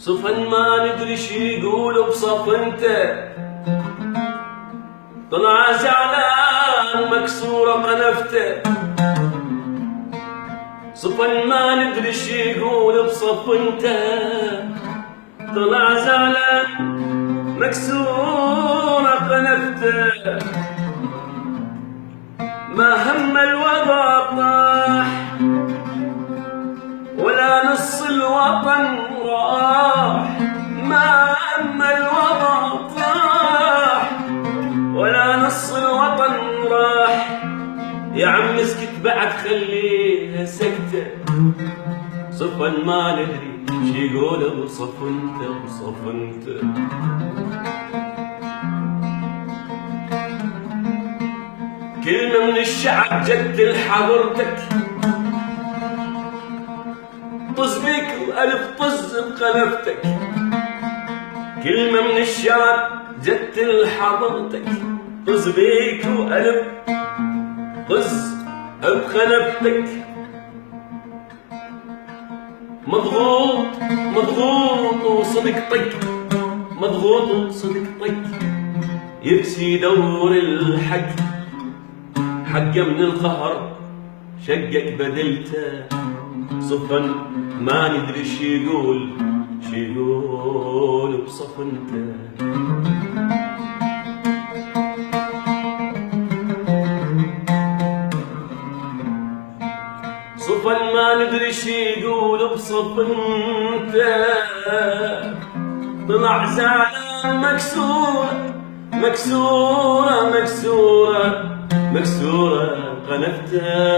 صفن ما ندري شي يقول بصف انت، طلع زعلان مكسورة قنفته. صفن ما ندري شي يقول بصف انت، طلع زعلان مكسورة قنفته. ما هم الوضع طاح ولا نص الوطن راح، ما هم الوضع طاح ولا نص الوطن راح. يا عم اسكت بعد خليها سكتة، صفن ما ندري شي يقول بصف انت بصف انت. كلمة من الشعب جد لحضرتك، طز بيك وألف طز بقنفتك. كلمة من الشعب جد لحضرتك، طز بيك وألف طز بقنفتك. مضغوط مضغوط وصدقتك، مضغوط وصدقتك. يبسي دور الحق، حقه من القهر شقك بدلته. صفن ما ندري شي يقول شي يقول بصف انت. صفن ما ندري شي يقول بصف انت، طلع زعلان مكسورة مكسورة مكسورة مكسورة قنفته.